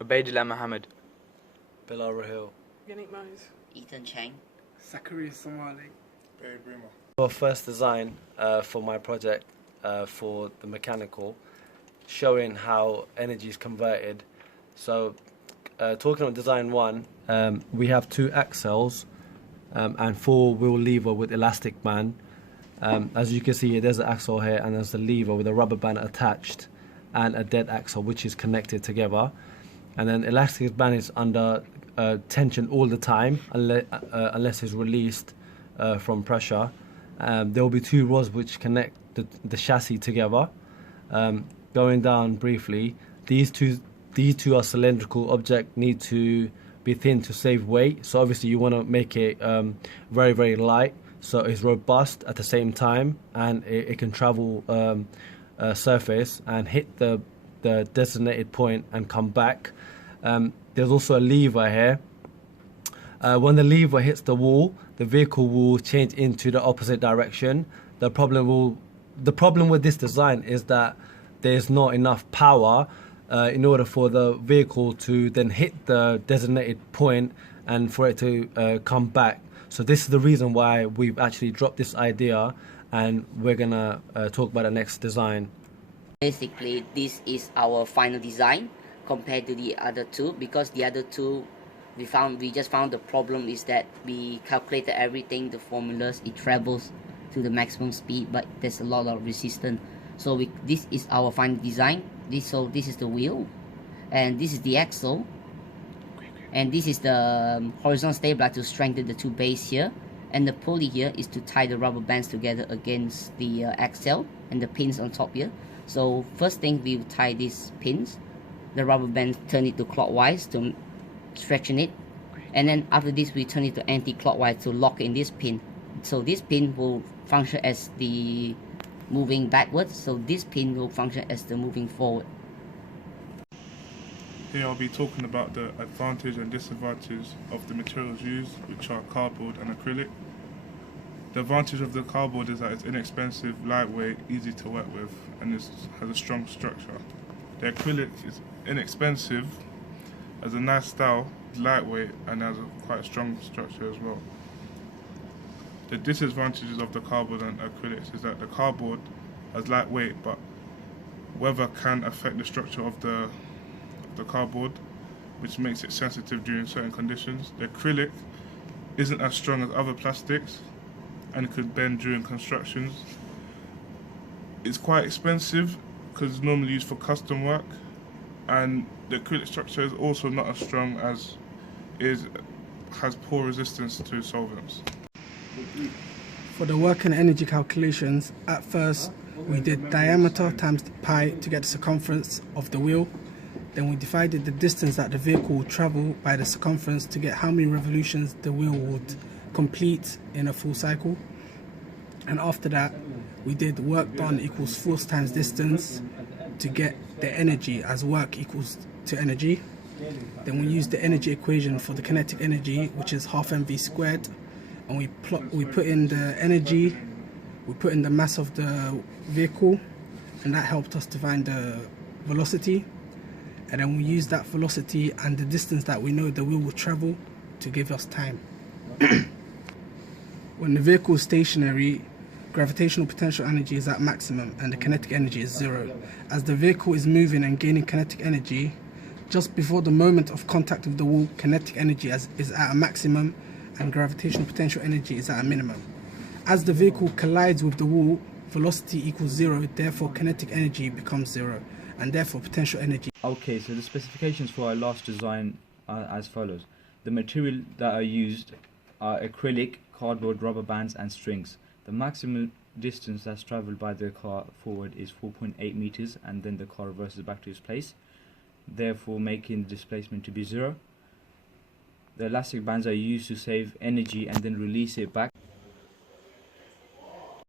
Ubaidullah Mohammed. Bilal Rahil. Yannick Mose. Ethan Chang. Zakaria Somali. Barry Bremer. Our first design for my project for the mechanical, showing how energy is converted. So, talking about design one, we have 2 axles and 4-wheel lever with elastic band. As you can see, there's an axle here and there's a lever with a rubber band attached and a dead axle which is connected together. And then elastic band is under tension all the time unless it's released from pressure. There will be 2 rods which connect the chassis together. Going down briefly, these two are cylindrical objects, need to be thin to save weight. So obviously you want to make it very, very light, so it's robust at the same time, and it can travel surface and hit the designated point and come back. There's also a lever here. When the lever hits the wall, the vehicle will change into the opposite direction. The problem with this design is that there's not enough power in order for the vehicle to then hit the designated point and for it to come back. So this is the reason why we've actually dropped this idea, and we're gonna talk about the next design. Basically, this is our final design compared to the other 2, because the other 2 we just found the problem is that we calculated everything, the formulas, it travels to the maximum speed, but there's a lot of resistance. So this is our final design. This is the wheel, and this is the axle, and this is the horizontal stabilizer to strengthen the 2 bases here, and the pulley here is to tie the rubber bands together against the axle and the pins on top here. So first thing, we will tie these pins, the rubber band, turn it to clockwise to stretching it, and then after this we turn it to anti-clockwise to lock in this pin. So this pin will function as the moving backwards, so this pin will function as the moving forward. Here I'll be talking about the advantage and disadvantage of the materials used, which are cardboard and acrylic. The advantage of the cardboard is that it's inexpensive, lightweight, easy to work with, and has a strong structure. The acrylic is inexpensive, has a nice style, lightweight, and has quite a strong structure as well. The disadvantages of the cardboard and acrylics is that the cardboard is lightweight, but weather can affect the structure of the cardboard, which makes it sensitive during certain conditions. The acrylic isn't as strong as other plastics and could bend during constructions. It's quite expensive because it's normally used for custom work, and the acrylic structure is also not as strong as has poor resistance to solvents. For the work and energy calculations, at first we did diameter times pi to get the circumference of the wheel. Then we divided the distance that the vehicle would travel by the circumference to get how many revolutions the wheel would complete in a full cycle. And after that, we did work done equals force times distance to get the energy as work equals to energy. Then we used the energy equation for the kinetic energy, which is half mv squared, and we put in the energy, we put in the mass of the vehicle, and that helped us to find the velocity. And then we used that velocity and the distance that we know the wheel will travel to give us time. When the vehicle is stationary, gravitational potential energy is at maximum and the kinetic energy is 0. As the vehicle is moving and gaining kinetic energy, just before the moment of contact with the wall, kinetic energy is at a maximum and gravitational potential energy is at a minimum. As the vehicle collides with the wall, velocity equals 0, therefore kinetic energy becomes 0, and therefore potential energy. Okay, so the specifications for our last design are as follows. The material that are used are acrylic, cardboard, rubber bands and strings. The maximum distance that's travelled by the car forward is 4.8 meters, and then the car reverses back to its place, therefore making the displacement to be 0. The elastic bands are used to save energy and then release it back.